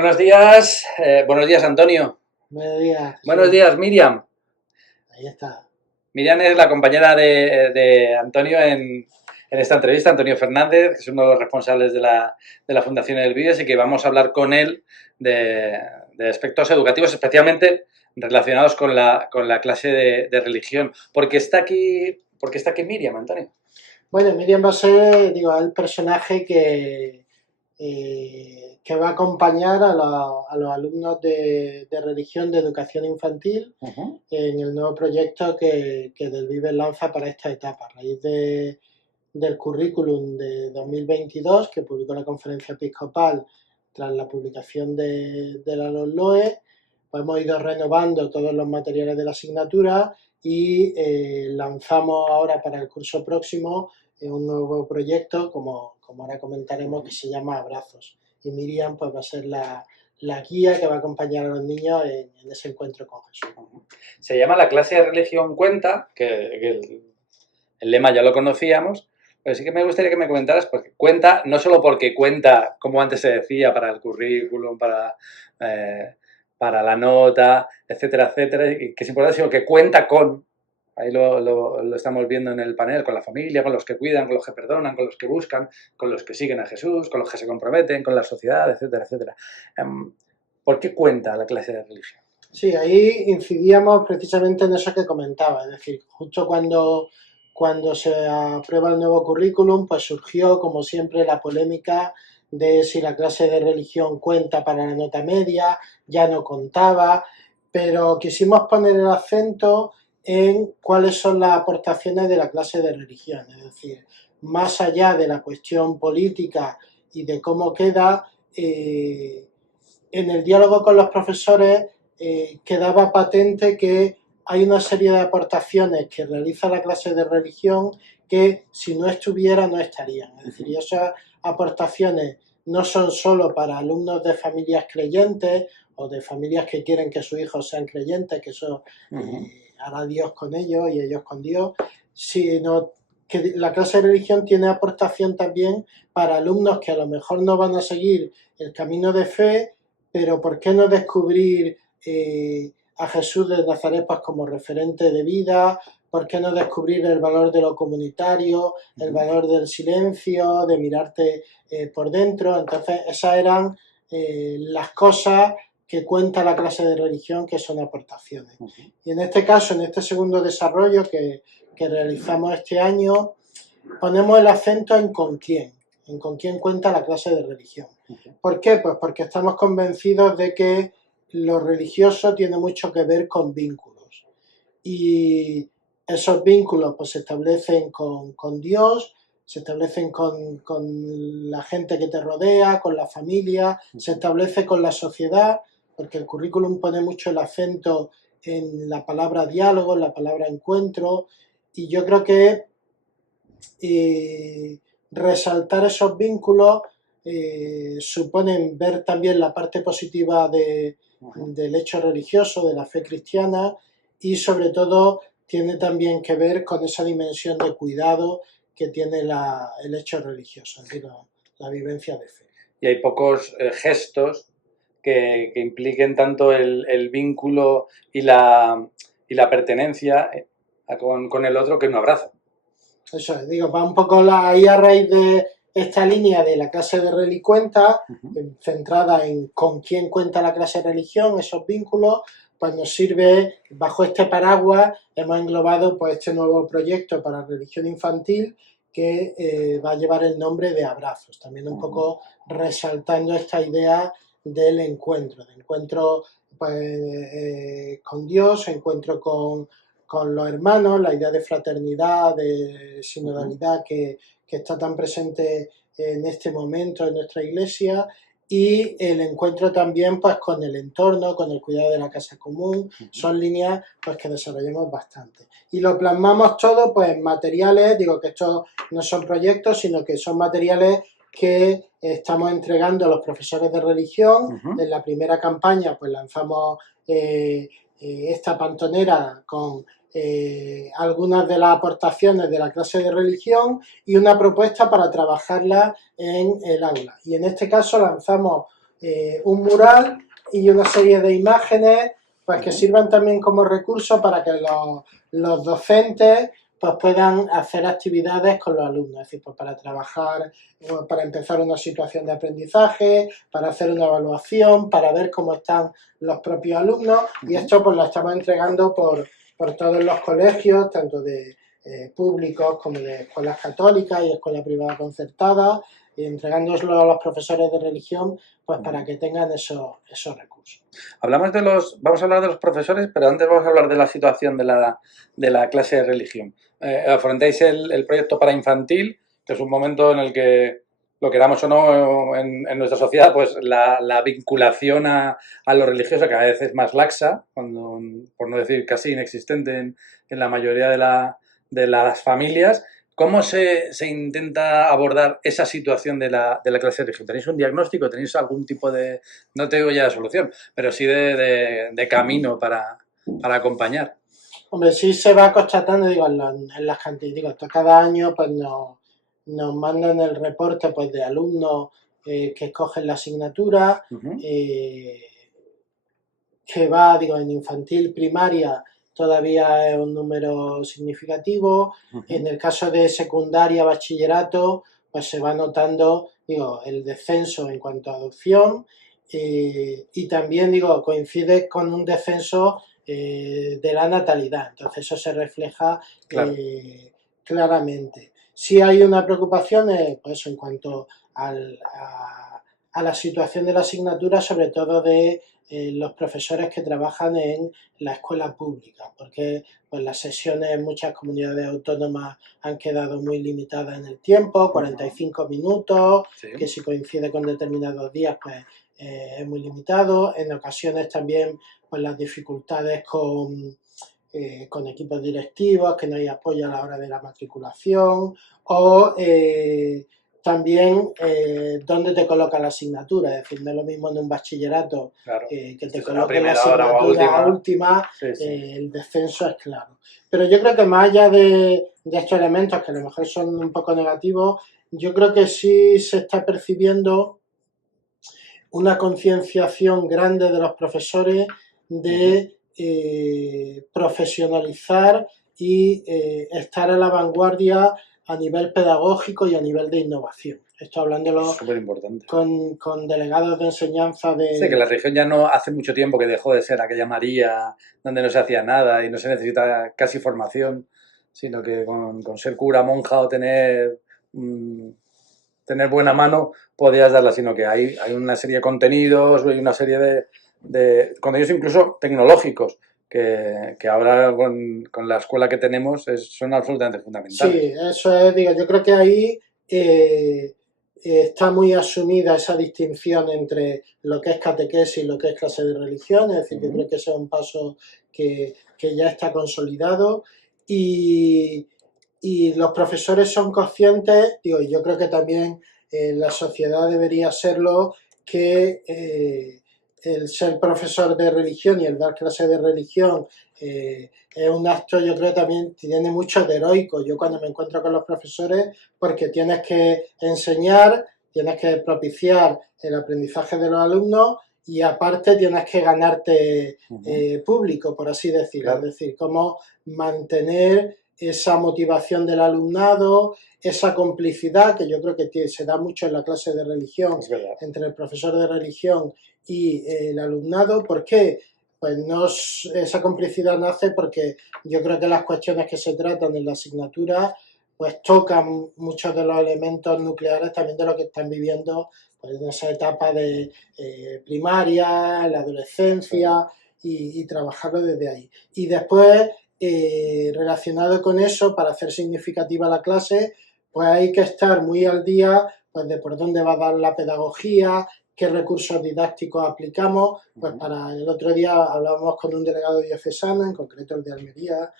Buenos días Antonio. Buenos días, Buenos Jesús. días Miriam. Ahí está. Miriam es la compañera de Antonio en esta entrevista, Antonio Fernández, que es uno de los responsables de la Fundación El Vives y que vamos a hablar con él de aspectos educativos, especialmente relacionados con la clase de religión. ¿Por qué está aquí Miriam, Antonio? Bueno, Miriam va a ser, el personaje que va a acompañar a los alumnos de religión de educación infantil en el nuevo proyecto que Del Vives lanza para esta etapa, a raíz del currículum de 2022 que publicó la Conferencia Episcopal tras la publicación de la LOE. Pues hemos ido renovando todos los materiales de la asignatura y lanzamos ahora para el curso próximo un nuevo proyecto, como ahora comentaremos, que se llama Abrazos. Y Miriam pues va a ser la guía que va a acompañar a los niños en ese encuentro con Jesús. Se llama La clase de religión cuenta, que el lema ya lo conocíamos, pero sí que me gustaría que me comentaras, porque cuenta, no solo porque cuenta, como antes se decía, para el currículum, para la nota, etcétera, etcétera, y que es importante, sino que cuenta con, ahí lo estamos viendo en el panel, con la familia, con los que cuidan, con los que perdonan, con los que buscan, con los que siguen a Jesús, con los que se comprometen, con la sociedad, etcétera, etcétera. ¿Por qué cuenta la clase de religión? Sí, ahí incidíamos precisamente en eso que comentaba, es decir, justo cuando se aprueba el nuevo currículum, pues surgió, como siempre, la polémica de si la clase de religión cuenta para la nota media, ya no contaba, pero quisimos poner el acento en cuáles son las aportaciones de la clase de religión, es decir, más allá de la cuestión política y de cómo queda, en el diálogo con los profesores quedaba patente que hay una serie de aportaciones que realiza la clase de religión que si no estuviera no estarían. Es decir, esas aportaciones no son solo para alumnos de familias creyentes o de familias que quieren que sus hijos sean creyentes, que eso hará Dios con ellos y ellos con Dios, sino que la clase de religión tiene aportación también para alumnos que a lo mejor no van a seguir el camino de fe, pero ¿por qué no descubrir a Jesús de Nazaret pues, como referente de vida? ¿Por qué no descubrir el valor de lo comunitario, el valor del silencio, de mirarte por dentro? Entonces, esas eran las cosas que cuenta la clase de religión, que son aportaciones. Y en este caso, en este segundo desarrollo que realizamos este año, ponemos el acento en con quién cuenta la clase de religión. ¿Por qué? Pues porque estamos convencidos de que lo religioso tiene mucho que ver con vínculos. Y esos vínculos pues, se establecen con Dios, se establecen con la gente que te rodea, con la familia, se establece con la sociedad, porque el currículum pone mucho el acento en la palabra diálogo, en la palabra encuentro, y yo creo que resaltar esos vínculos suponen ver también la parte positiva del hecho religioso, de la fe cristiana, y sobre todo tiene también que ver con esa dimensión de cuidado que tiene el hecho religioso, es decir, la vivencia de fe. Y hay pocos gestos que impliquen tanto el vínculo y la pertenencia con el otro que un abrazo. Eso es, va un poco ahí a raíz de esta línea de la clase de relicuenta, centrada en con quién cuenta la clase de religión, esos vínculos, pues nos sirve, bajo este paraguas, hemos englobado pues este nuevo proyecto para religión infantil que va a llevar el nombre de Abrazos, también un poco resaltando esta idea del encuentro pues, con Dios, encuentro con los hermanos, la idea de fraternidad, de sinodalidad que está tan presente en este momento en nuestra iglesia, y el encuentro también pues con el entorno, con el cuidado de la casa común, son líneas pues que desarrollamos bastante. Y lo plasmamos todo pues en materiales, digo que estos no son proyectos, sino que son materiales que estamos entregando a los profesores de religión. En la primera campaña pues lanzamos esta pantonera con algunas de las aportaciones de la clase de religión y una propuesta para trabajarla en el aula. Y en este caso lanzamos un mural y una serie de imágenes pues que sirvan también como recurso para que los docentes pues puedan hacer actividades con los alumnos, es decir, pues para trabajar, para empezar una situación de aprendizaje, para hacer una evaluación, para ver cómo están los propios alumnos, y esto pues lo estamos entregando por todos los colegios, tanto de públicos como de escuelas católicas y escuelas privadas concertadas, y entregándoslo a los profesores de religión pues para que tengan esos recursos. Vamos a hablar de los profesores, pero antes vamos a hablar de la situación de la clase de religión. Afrontáis el proyecto para infantil, que es un momento en el que, lo queramos o no, en nuestra sociedad, pues la vinculación a lo religioso cada vez es más laxa, por no decir casi inexistente en la mayoría de las familias. ¿Cómo se intenta abordar esa situación de la clase de religión? ¿Tenéis un diagnóstico? ¿Tenéis algún tipo de, no te digo ya de solución, pero sí de camino para acompañar? Hombre, sí se va constatando, digo, en las cantinas, digo, cada año pues nos mandan el reporte pues de alumnos que escogen la asignatura, que va, digo, en infantil, primaria, todavía es un número significativo. En el caso de secundaria, bachillerato, pues se va notando, digo, el descenso en cuanto a adopción y también, digo, coincide con un descenso de la natalidad. Entonces eso se refleja Claro. Claramente. Sí hay una preocupación, pues en cuanto a la situación de la asignatura, sobre todo de los profesores que trabajan en la escuela pública, porque pues, las sesiones en muchas comunidades autónomas han quedado muy limitadas en el tiempo, 45 minutos, sí, que si coincide con determinados días, pues es muy limitado. En ocasiones también pues, las dificultades con equipos directivos, que no hay apoyo a la hora de la matriculación, o también dónde te coloca la asignatura, es decir, no es lo mismo en un bachillerato claro, que te coloque la asignatura última, sí, sí. El descenso es claro. Pero yo creo que más allá de estos elementos que a lo mejor son un poco negativos, yo creo que sí se está percibiendo una concienciación grande de los profesores de profesionalizar y estar a la vanguardia a nivel pedagógico y a nivel de innovación. Esto hablándolo con delegados de enseñanza de... Sí, que la religión ya no hace mucho tiempo que dejó de ser aquella María donde no se hacía nada y no se necesita casi formación, sino que con ser cura, monja o tener buena mano podías darla, sino que hay una serie de contenidos, hay una serie de contenidos incluso tecnológicos que ahora con la escuela que tenemos son absolutamente fundamentales. Sí, eso es, digo, yo creo que ahí está muy asumida esa distinción entre lo que es catequesis y lo que es clase de religión, es decir, yo creo que ese es un paso que ya está consolidado y los profesores son conscientes, digo, y yo creo que también la sociedad debería serlo, que el ser profesor de religión y el dar clase de religión es un acto, yo creo, también tiene mucho de heroico. Yo cuando me encuentro con los profesores, porque tienes que enseñar, tienes que propiciar el aprendizaje de los alumnos y aparte tienes que ganarte público, por así decirlo. Claro. Es decir, cómo mantener esa motivación del alumnado, esa complicidad que yo creo que se da mucho en la clase de religión entre el profesor de religión y el alumnado. ¿Por qué? Pues esa complicidad nace porque yo creo que las cuestiones que se tratan en la asignatura pues tocan muchos de los elementos nucleares también de lo que están viviendo pues, en esa etapa de primaria, la adolescencia y trabajarlo desde ahí. Y después, relacionado con eso, para hacer significativa la clase, pues hay que estar muy al día pues, de por dónde va a dar la pedagogía, qué recursos didácticos aplicamos. Pues para el otro día hablábamos con un delegado diocesano, en concreto el de Almería,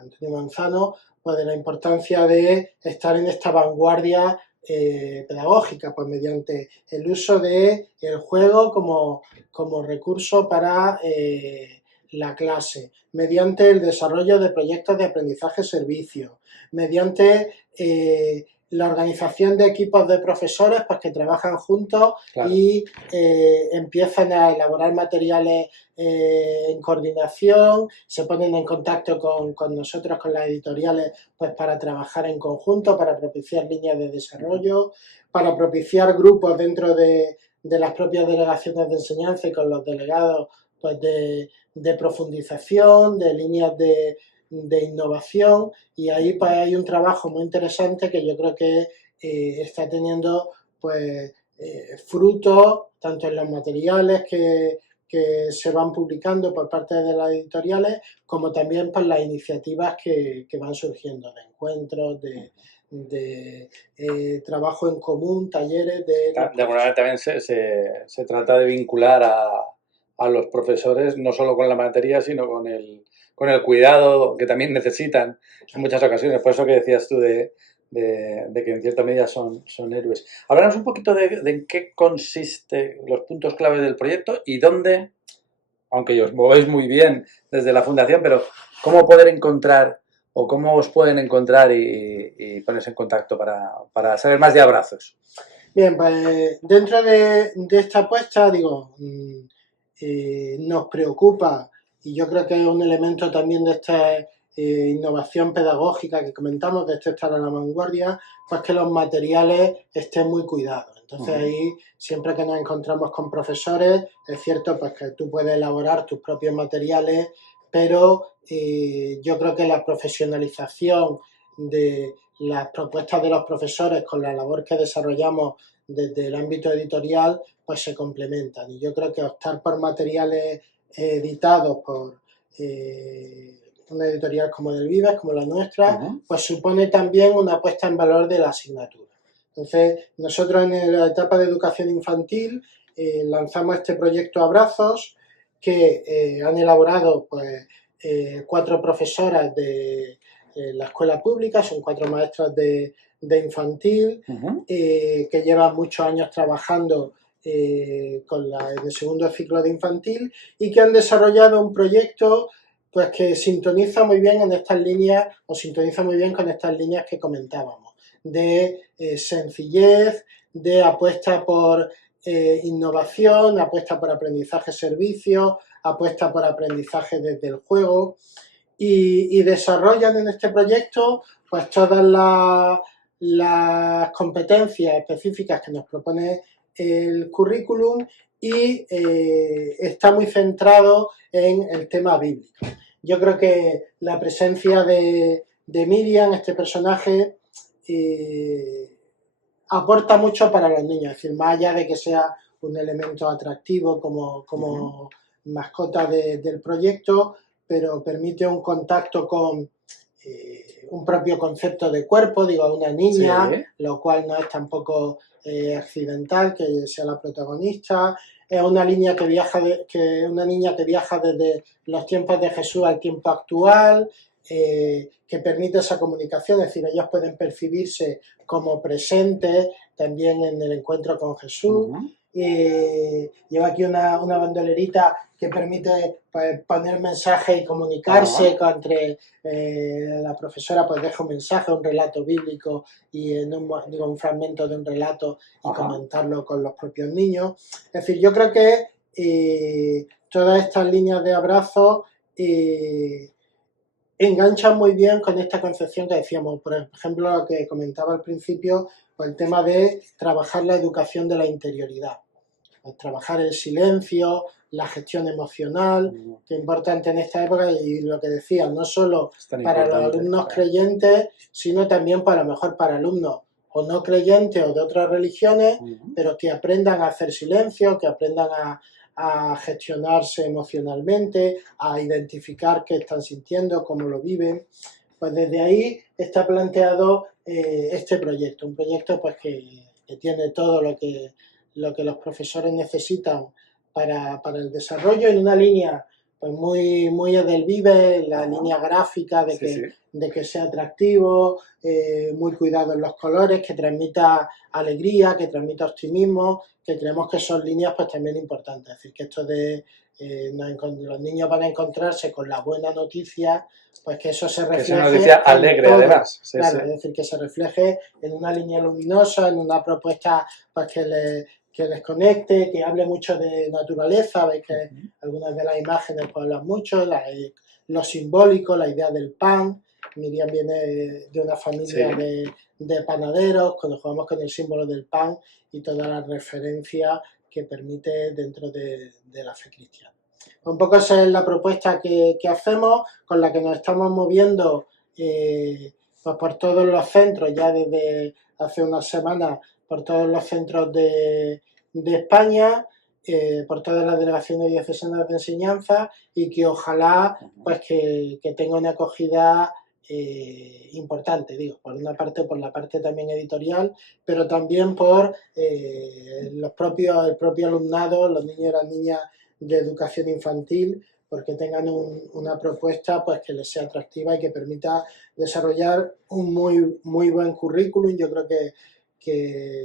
Antonio Manzano, pues de la importancia de estar en esta vanguardia pedagógica, pues mediante el uso del juego como recurso para la clase, mediante el desarrollo de proyectos de aprendizaje-servicio, mediante la organización de equipos de profesores pues que trabajan juntos Claro. y empiezan a elaborar materiales en coordinación, se ponen en contacto con nosotros, con las editoriales, pues para trabajar en conjunto, para propiciar líneas de desarrollo, para propiciar grupos dentro de las propias delegaciones de enseñanza y con los delegados pues de profundización, de líneas de innovación, y ahí pues hay un trabajo muy interesante que yo creo que está teniendo pues frutos tanto en los materiales que se van publicando por parte de las editoriales, como también por las iniciativas que van surgiendo de encuentros, de trabajo en común, talleres de... De alguna manera también se trata de vincular a los profesores no solo con la materia, sino con el cuidado que también necesitan en muchas ocasiones. Por eso que decías tú de que en cierta medida son héroes. Háblanos un poquito de en qué consiste los puntos claves del proyecto y dónde, aunque os movéis muy bien desde la fundación, pero cómo poder encontrar o cómo os pueden encontrar y ponerse en contacto para saber más de Abrazos. Bien, pues dentro de esta apuesta, digo, nos preocupa, y yo creo que es un elemento también de esta innovación pedagógica que comentamos, de este estar a la vanguardia, pues que los materiales estén muy cuidados. Entonces ahí, siempre que nos encontramos con profesores, es cierto pues que tú puedes elaborar tus propios materiales, pero yo creo que la profesionalización de las propuestas de los profesores con la labor que desarrollamos desde el ámbito editorial, pues se complementan. Y yo creo que optar por materiales editados por una editorial como Del Vives, como la nuestra, pues supone también una puesta en valor de la asignatura. Entonces, nosotros en la etapa de educación infantil lanzamos este proyecto Abrazos, que han elaborado pues 4 profesoras de la escuela pública, son 4 maestras de infantil, que llevan muchos años trabajando en el segundo ciclo de infantil y que han desarrollado un proyecto pues que sintoniza muy bien en estas líneas, o sintoniza muy bien con estas líneas que comentábamos, de sencillez, de apuesta por innovación, apuesta por aprendizaje-servicio, apuesta por aprendizaje desde el juego, y desarrollan en este proyecto pues todas las competencias específicas que nos propone el currículum y está muy centrado en el tema bíblico. Yo creo que la presencia de Miriam, este personaje, aporta mucho para los niños, es decir, más allá de que sea un elemento atractivo como mascota del proyecto, pero permite un contacto con un propio concepto de cuerpo, digo, una niña, sí, lo cual no es tampoco accidental que sea la protagonista. Es una niña que viaja desde los tiempos de Jesús al tiempo actual, que permite esa comunicación, es decir, ellos pueden percibirse como presentes también en el encuentro con Jesús. Lleva aquí una bandolerita que permite pues, poner mensajes y comunicarse entre la profesora pues deja un mensaje, un relato bíblico y en un fragmento de un relato y comentarlo con los propios niños. Es decir, yo creo que todas estas líneas de abrazo enganchan muy bien con esta concepción que decíamos, por ejemplo, lo que comentaba al principio, pues el tema de trabajar la educación de la interioridad, pues trabajar el silencio, la gestión emocional, que es importante en esta época, y lo que decía, no solo para los alumnos creyentes, sino también para, a lo mejor para alumnos o no creyentes o de otras religiones, pero que aprendan a hacer silencio, que aprendan a gestionarse emocionalmente, a identificar qué están sintiendo, cómo lo viven. Pues desde ahí está planteado este proyecto, un proyecto pues que tiene todo lo que los profesores necesitan para el desarrollo, en una línea pues muy Edelvives, la línea gráfica Sí, sí. de que sea atractivo, muy cuidado en los colores, que transmita alegría, que transmita optimismo, que creemos que son líneas pues también importantes. Es decir, que esto de los niños van a encontrarse con la buena noticia, pues que eso se Que es una refleje noticia en alegre, todo. además. Sí, Claro, sí. es decir, que se refleje en una línea luminosa, en una propuesta pues, que les conecte, que hable mucho de naturaleza. Veis que algunas de las imágenes pues, hablan mucho, lo simbólico, la idea del pan. Miriam viene de una familia Sí. de panaderos, cuando jugamos con el símbolo del pan y toda la referencia que permite dentro de la fe cristiana. Un poco esa es la propuesta que hacemos, con la que nos estamos moviendo pues por todos los centros, ya desde hace unas semanas, por todos los centros de España, por todas las delegaciones diocesanas de enseñanza, y que ojalá pues que tenga una acogida importante, digo, por una parte por la parte también editorial, pero también por el propio alumnado, los niños y las niñas de educación infantil, porque tengan una propuesta pues que les sea atractiva y que permita desarrollar un muy buen currículum. Yo creo que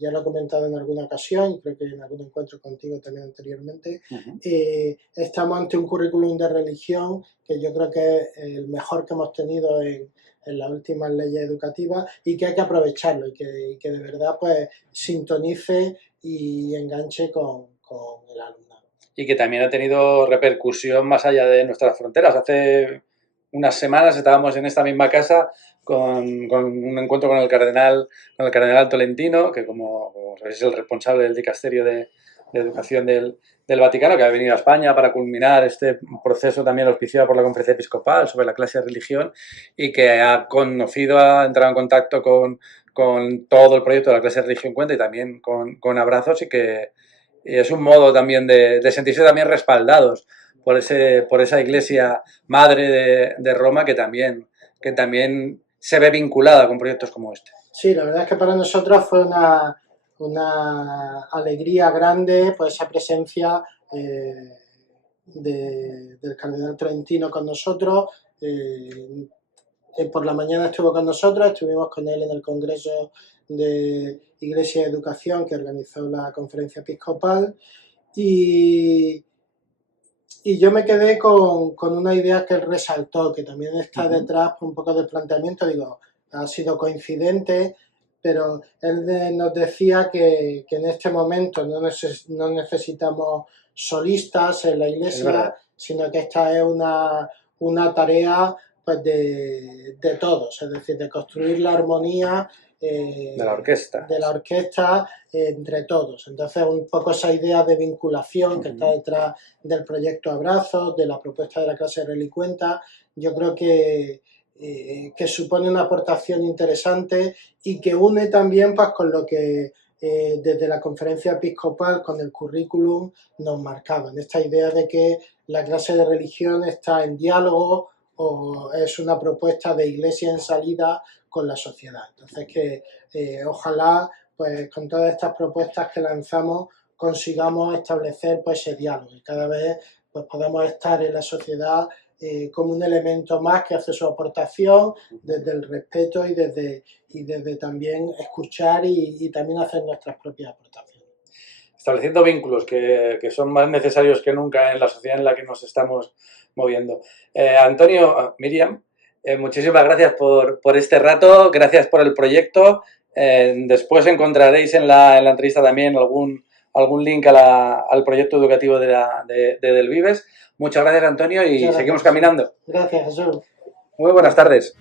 ya lo he comentado en alguna ocasión, creo que en algún encuentro contigo también anteriormente, estamos ante un currículum de religión que yo creo que es el mejor que hemos tenido en las últimas leyes educativas, y que hay que aprovecharlo y que de verdad pues sintonice y enganche con el alumnado. Y que también ha tenido repercusión más allá de nuestras fronteras. Hace unas semanas estábamos en esta misma casa con un encuentro con el cardenal Tolentino, que como sabéis es el responsable del dicasterio de educación del Vaticano, que ha venido a España para culminar este proceso también auspiciado por la Conferencia Episcopal sobre la clase de religión, y que ha entrado en contacto con todo el proyecto de la clase de religión cuenta, y también con Abrazos, y que es un modo también de sentirse también respaldados por esa iglesia madre de Roma, que también se ve vinculada con proyectos como este. Sí, la verdad es que para nosotros fue una alegría grande pues esa presencia del cardenal Tolentino con nosotros. Por la mañana estuvo con nosotros, estuvimos con él en el Congreso de Iglesia y Educación que organizó la Conferencia Episcopal, y yo me quedé con una idea que él resaltó, que también está detrás un poco del planteamiento, digo, ha sido coincidente, pero él nos decía que en este momento no necesitamos solistas en la iglesia, sino que esta es una tarea pues de todos, es decir, de construir la armonía de la orquesta entre todos. Entonces, un poco esa idea de vinculación que está detrás del proyecto Abrazos, de la propuesta de la clase de Relicuenta, yo creo que supone una aportación interesante y que une también pues, con lo que desde la conferencia episcopal con el currículum nos marcaban. Esta idea de que la clase de religión está en diálogo o es una propuesta de iglesia en salida con la sociedad. Entonces que ojalá pues con todas estas propuestas que lanzamos consigamos establecer pues ese diálogo y cada vez pues podamos estar en la sociedad como un elemento más que hace su aportación desde el respeto y desde también escuchar y también hacer nuestras propias aportaciones. Estableciendo vínculos que son más necesarios que nunca en la sociedad en la que nos estamos moviendo. Antonio, Miriam, muchísimas gracias por este rato, gracias por el proyecto. Después encontraréis en la entrevista también algún link al proyecto educativo de Edelvives. Muchas gracias, Antonio, y seguimos caminando. Gracias, Jesús. Muy buenas tardes.